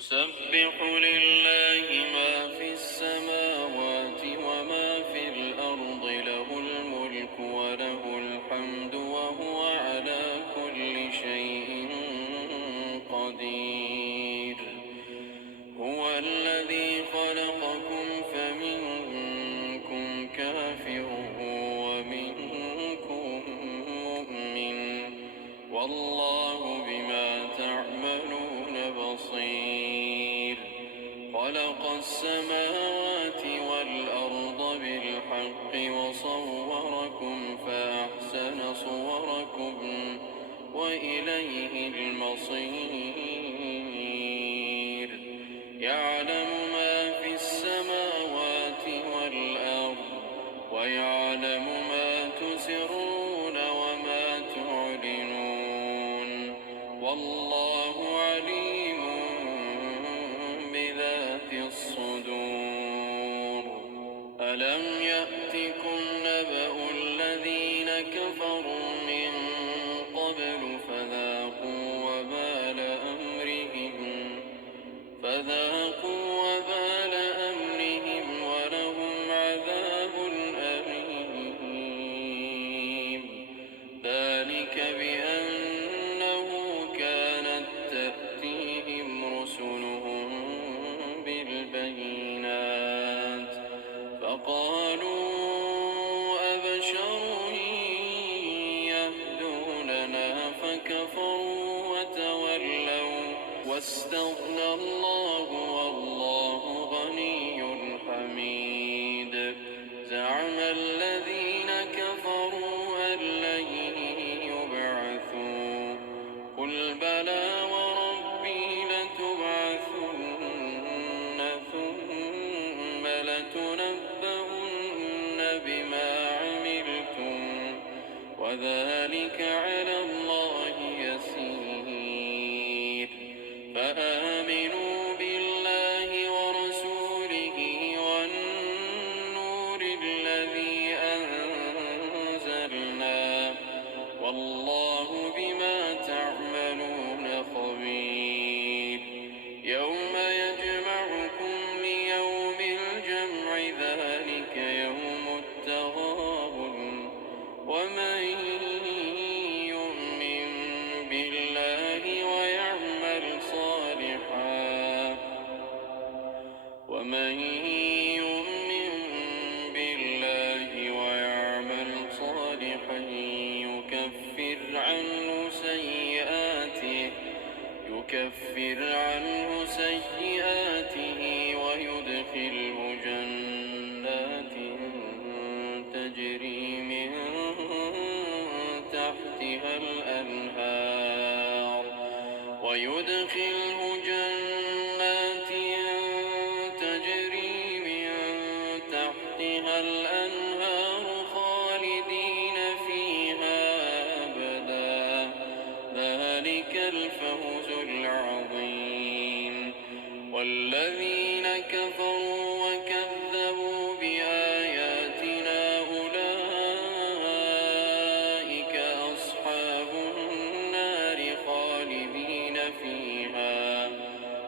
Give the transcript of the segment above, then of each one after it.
يسبح لله ما في السماوات وما في الأرض له الملك وله الحمد وهو على كل شيء قدير. هو الذي خلقكم فمنكم كافر ومنكم مؤمن والله بما تعملون بصير. خلق السماوات والأرض بالحق وصوركم فأحسن صوركم وإليه المصير. يعلم ما في السماوات والأرض ويعلم ما تسرون وما تعلنون والله عليم بذات الصدور. ألم يأتكم نبأ الذين كفروا من قبل فذاقوا وبال أمرهم ولهم عذاب أليم. ذلك بأنه كانت تأتيهم رسلهم بالبينات فقالوا أبشر يهدوننا فكفروا وتولوا واستغنى الله والله غني حميد. زعم الذين كفروا أن لن يبعثوا قل بلى وربي لتبعثن ثم لتنبؤن بما عملتم وذلك على الله يسير. فآمنوا بالله ورسوله والنور الذي أنزلنا والله بما تعملون خبير. يوم يجمعكم ليوم الجمع ذلك يوم التغابن ومن يؤمن بالله ويعمل صالحا يكفر عنه سيئاته ويدخله جنات تجري من تحتها الأنهار خالدين فيها أبدا. ذلك الفوز العظيم. والذين كفروا وكذبوا بآياتنا أولئك أصحاب النار خالدين فيها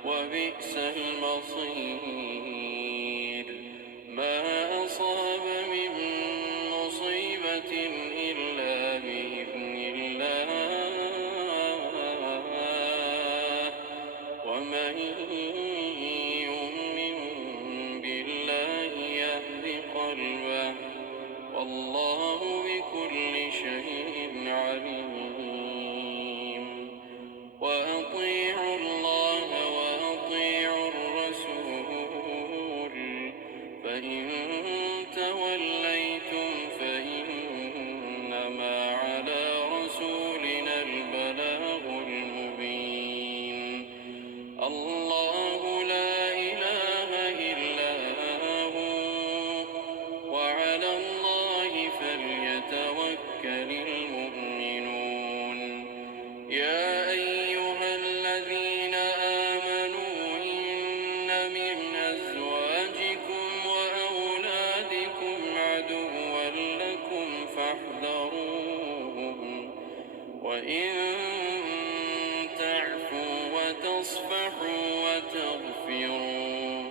وبئس المصير. ما أصاب من مصيبة إلا بإذن الله ومن يؤمن بالله يهد قلبه والله بكل شيء عليم. وأطيعوا الله وأطيعوا الرسول فإن توليتم فإنما على رسولنا البلاغ المبين. الله لا إله إلا هو وعلى الله فليتوكل المؤمنون. يا أيها الذين آمنوا إن من أزواجكم وأولادكم عدوا لكم فاحذروهم وإن تعفوا وتصفحوا تغفروا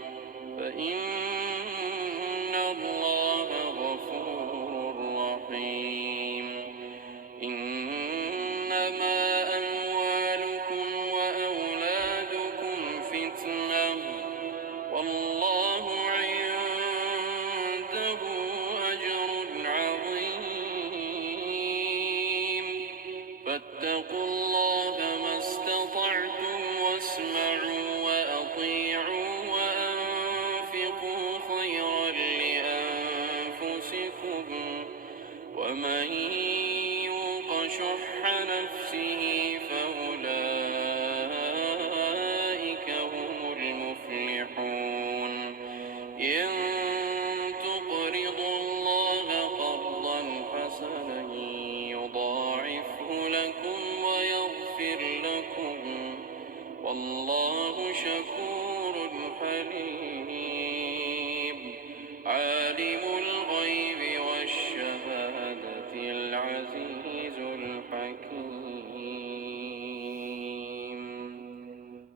فإن الله غفور رحيم. إنما أموالكم وأولادكم فتنة والله عنده أجر عظيم. فاتقوا الله ما استطعتم واسمعوا وأطيعوا وأنفقوا خيرا لأنفسكم ومن يوق شح نفسه فأولئك هم المفلحون. إن تقرضوا الله قرضا حسنا يضاعفه لكم ويغفر لكم والله شكور حليم.